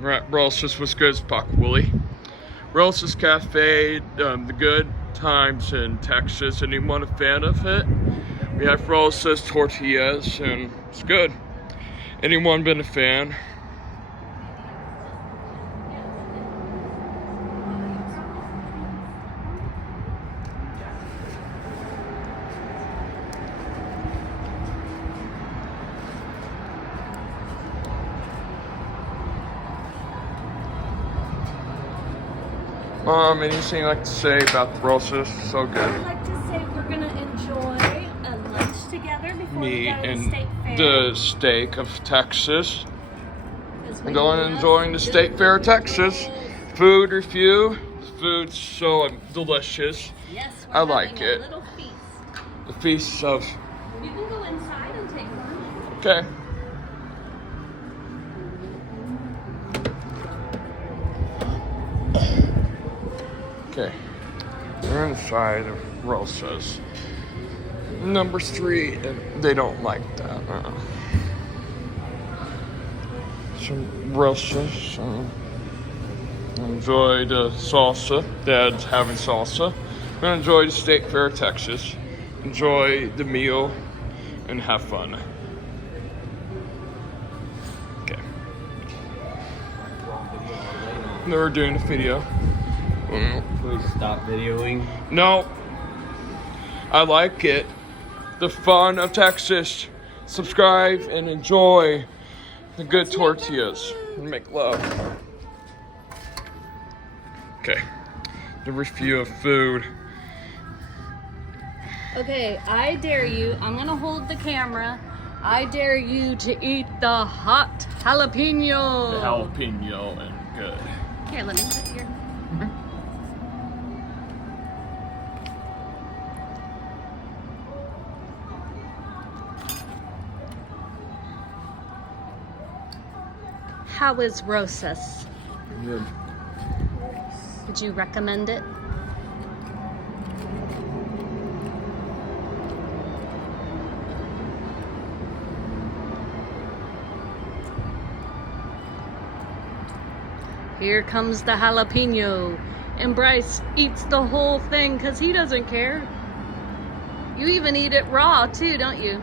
We're at Rosa's Sqaud Puck Willie. Rosa's Cafe, the good times in Texas. Anyone a fan of it? We have Rosa's tortillas, and it's good. Anyone been a fan? Anything you'd like to say about the Rosa's? So good. I'd like to say we're going to enjoy a lunch together before we go to the and state fair. the steak of Texas. I'm going and enjoying the state fair of Texas. Food review. The food's so delicious. Yes, I like it. A little feast. The feast of. You can go inside and take lunch. Okay. Okay. We're inside of Rosa's. Number 3, they don't like that. Some Rosa's. Enjoy the salsa. Dad's having salsa. We're gonna enjoy the State Fair of Texas. Enjoy the meal and have fun. Okay. We're doing a video. Please stop videoing. No. I like it. The fun of Texas. Subscribe and enjoy the good tortillas. And make love. Okay. The review of food. Okay, I dare you. I'm going to hold the camera. I dare you to eat the hot jalapeno. The jalapeno and good. Here, let me put here. How is Rosa's? Good. Would you recommend it? Here comes the jalapeno. And Bryce eats the whole thing because he doesn't care. You even eat it raw too, don't you?